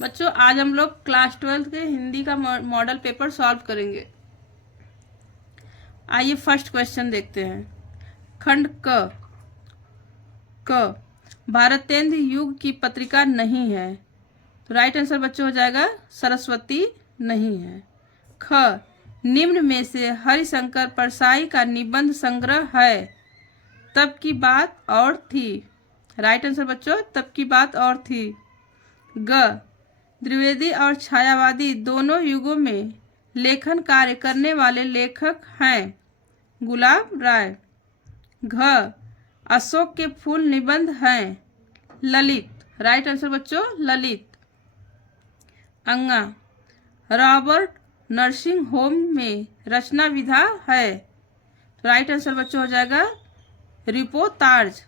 बच्चों आज हम लोग क्लास 12 के हिंदी का मॉडल पेपर सॉल्व करेंगे। आइए फर्स्ट क्वेश्चन देखते हैं। खंड क भारतेंद्र युग की पत्रिका नहीं है, तो राइट आंसर बच्चों हो जाएगा सरस्वती नहीं है। ख निम्न में से हरिशंकर परसाई का निबंध संग्रह है, तब की बात और थी। राइट आंसर बच्चों तब की बात और थी। ग द्विवेदी और छायावादी दोनों युगों में लेखन कार्य करने वाले लेखक हैं, गुलाब राय। घ अशोक के फूल निबंध हैं, ललित। राइट आंसर बच्चों ललित। अंगा रॉबर्ट नर्सिंग होम में रचना विधा है, राइट आंसर बच्चों हो जाएगा रिपोर्ताज।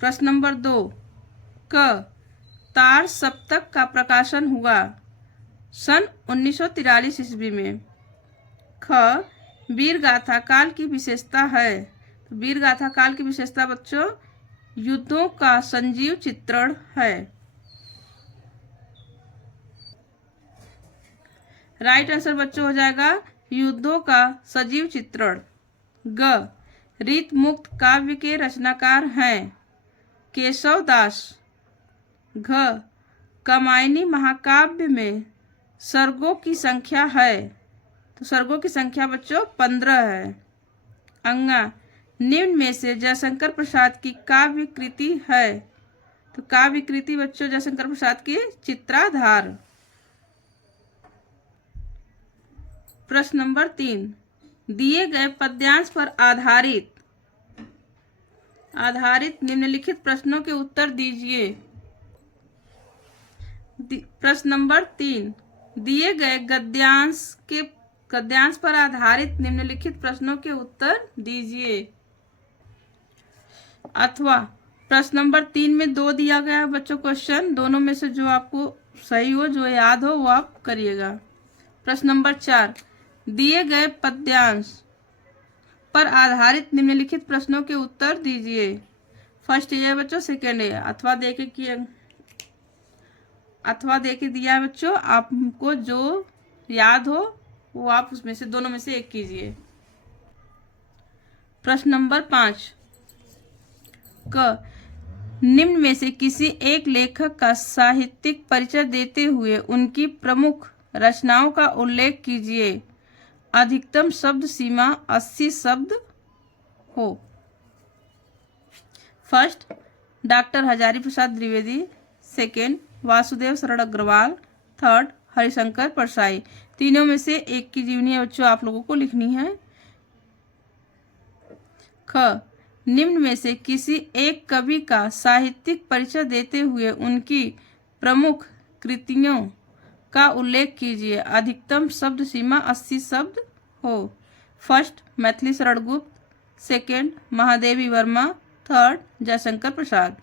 प्रश्न नंबर 2 क तार सप्तक का प्रकाशन हुआ सन 1943 ईस्वी में। ख वीर गाथा काल की विशेषता है, तो वीर गाथा काल की विशेषता बच्चों युद्धों का संजीव चित्रण है। राइट आंसर बच्चों हो जाएगा युद्धों का सजीव चित्रण। ग रीत मुक्त काव्य के रचनाकार हैं, केशव दास। घ कामायनी महाकाव्य में सर्गों की संख्या है, तो सर्गों की संख्या बच्चों 15 है। अंगा निम्न में से जयशंकर प्रसाद की काव्य कृति है, तो काव्य कृति बच्चों जयशंकर प्रसाद की चित्राधार। प्रश्न नंबर 3 दिए गए पद्यांश पर आधारित निम्नलिखित प्रश्नों के उत्तर दीजिए। प्रश्न नंबर 3 दिए गए गद्यांश पर आधारित निम्नलिखित प्रश्नों के उत्तर दीजिए। अथवा प्रश्न नंबर 3 में 2 दिया गया है बच्चों क्वेश्चन, दोनों में से जो आपको सही हो, जो याद हो वो आप करिएगा। प्रश्न नंबर 4 दिए गए पद्यांश पर आधारित निम्नलिखित प्रश्नों के उत्तर दीजिए। फर्स्ट ये है बच्चों, सेकेंड है अथवा देके दिया है बच्चों, आपको जो याद हो वो आप उसमें से दोनों में से एक कीजिए। प्रश्न नंबर 5 क निम्न में से किसी एक लेखक का साहित्यिक परिचय देते हुए उनकी प्रमुख रचनाओं का उल्लेख कीजिए। अधिकतम शब्द सीमा 80 शब्द हो। First doctor Hazari Prasad Dwivedi, second Vasudev शरण अग्रवाल, थर्ड हरिशंकर परसाई। तीनों में से एक की जीवनी बच्चों आप लोगों को लिखनी है। ख निम्न में से किसी एक कवि का साहित्यिक परिचय देते हुए उनकी प्रमुख कृतियों का उल्लेख कीजिए। अधिकतम शब्द सीमा 80 शब्द हो। First Maithili Sharan Gupt, second Mahadevi Verma, third Jaishankar Prasad.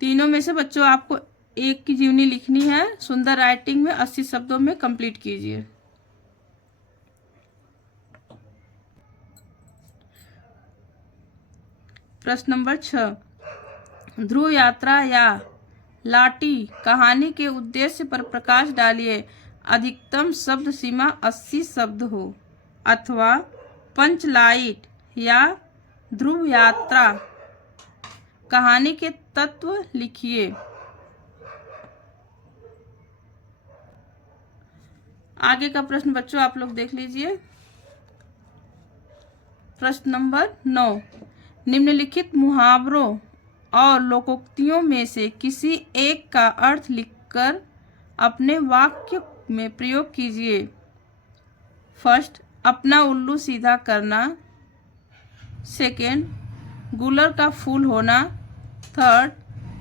तीनों में से बच्चों आपको एक की जीवनी लिखनी है, सुंदर राइटिंग में 80 शब्दों में कंप्लीट कीजिए। प्रश्न नंबर 6 ध्रुव यात्रा या लाटी कहानी के उद्देश्य पर प्रकाश डालिए। अधिकतम शब्द सीमा 80 शब्द हो। अथवा पंचलाइट या ध्रुव यात्रा कहानी के तत्व लिखिए। आगे का प्रश्न बच्चों आप लोग देख लीजिए। प्रश्न नंबर 9 निम्नलिखित मुहावरों और लोकोक्तियों में से किसी एक का अर्थ लिखकर अपने वाक्य में प्रयोग कीजिए। फर्स्ट अपना उल्लू सीधा करना, सेकेंड गुलर का फूल होना, थर्ड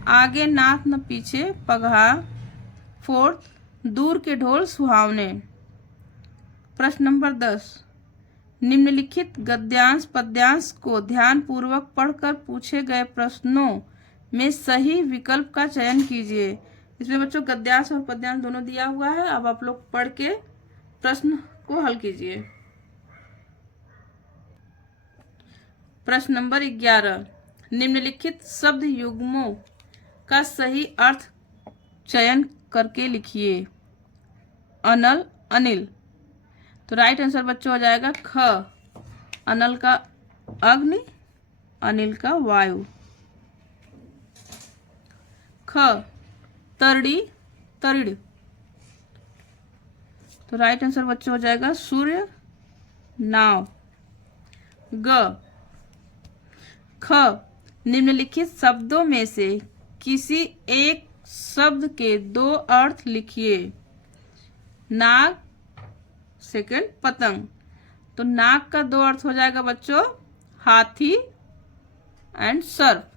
आगे नाथ न पीछे पगहा, फोर्थ दूर के ढोल सुहावने। प्रश्न नंबर 10 निम्नलिखित गद्यांश पद्यांश को ध्यानपूर्वक पढ़कर पूछे गए प्रश्नों में सही विकल्प का चयन कीजिए। इसमें बच्चों गद्यांश और पद्यांश दोनों दिया हुआ है, अब आप लोग पढ़ के प्रश्न को हल कीजिए। प्रश्न नंबर 11 निम्नलिखित शब्द युग्मों का सही अर्थ चयन करके लिखिए। अनल, अनिल। तो राइट आंसर बच्चों हो जाएगा ख, अनल का अग्नि, अनिल का वायु। ख, तरड़ी, तरिड़। तो राइट आंसर बच्चों हो जाएगा सूर्य, नाव। ग, ख, निम्नलिखित शब्दों में से किसी एक शब्द के दो अर्थ लिखिए। नाग, सेकंड पतंग। तो नाग का दो अर्थ हो जाएगा बच्चों हाथी एंड सर्प।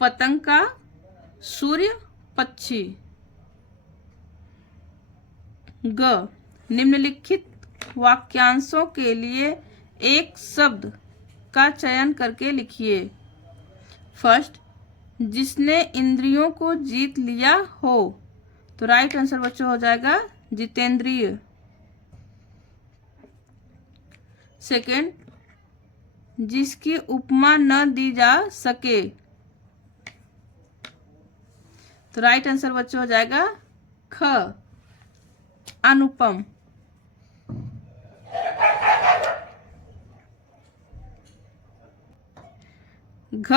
पतंग का सूर्य, पक्षी। ग, निम्नलिखित वाक्यांशों के लिए एक शब्द का चयन करके लिखिए। फर्स्ट, जिसने इंद्रियों को जीत लिया हो। तो राइट आंसर बच्चों हो जाएगा जितेंद्रिय। सेकंड, जिसकी उपमा न दी जा सके। तो राइट आंसर बच्चों हो जाएगा ख, अनुपम। घ,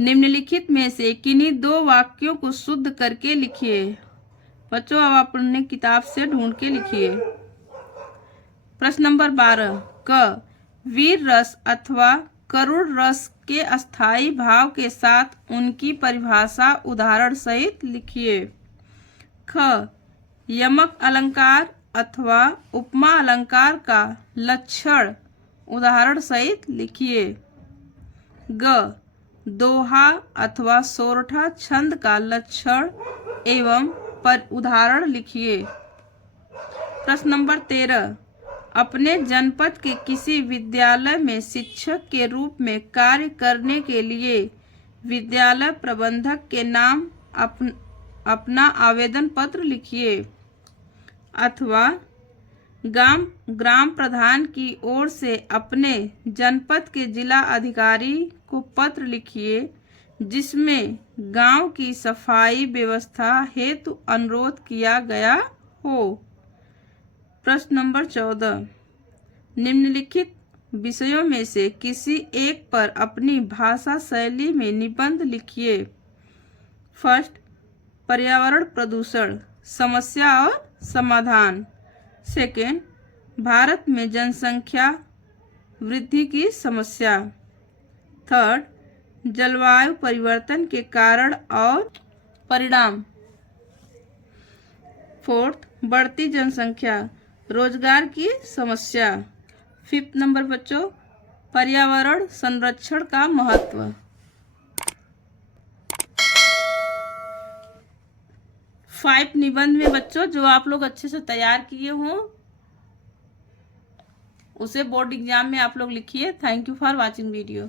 निम्नलिखित में से किन्हीं दो वाक्यों को शुद्ध करके लिखिए। बच्चों अब आप अपने किताब से ढूंढ के लिखिए। प्रश्न नंबर 12 क, वीर रस अथवा करुण रस के अस्थायी भाव के साथ उनकी परिभाषा उदाहरण सहित लिखिए। ख, यमक अलंकार अथवा उपमा अलंकार का लक्षण उदाहरण सहित लिखिए। ग, दोहा अथवा सोरठा छंद का लक्षण एवं पर उदाहरण लिखिए। प्रश्न नंबर 13 अपने जनपद के किसी विद्यालय में शिक्षक के रूप में कार्य करने के लिए विद्यालय प्रबंधक के नाम अपना आवेदन पत्र लिखिए। अथवा ग्राम प्रधान की ओर से अपने जनपद के जिला अधिकारी को पत्र लिखिए जिसमें गांव की सफाई व्यवस्था हेतु अनुरोध किया गया हो। प्रश्न नंबर 14 निम्नलिखित विषयों में से किसी एक पर अपनी भाषा शैली में निबंध लिखिए। फर्स्ट, पर्यावरण प्रदूषण, समस्या और समाधान। सेकेंड, भारत में जनसंख्या वृद्धि की समस्या। थर्ड, जलवायु परिवर्तन के कारण और परिणाम। फोर्थ, बढ़ती जनसंख्या, रोजगार की समस्या। फिफ्थ नंबर बच्चों, पर्यावरण संरक्षण का महत्व। 5 निबंध में बच्चों जो आप लोग अच्छे से तैयार किए हों उसे बोर्ड एग्जाम में आप लोग लिखिए। Thank you for watching video.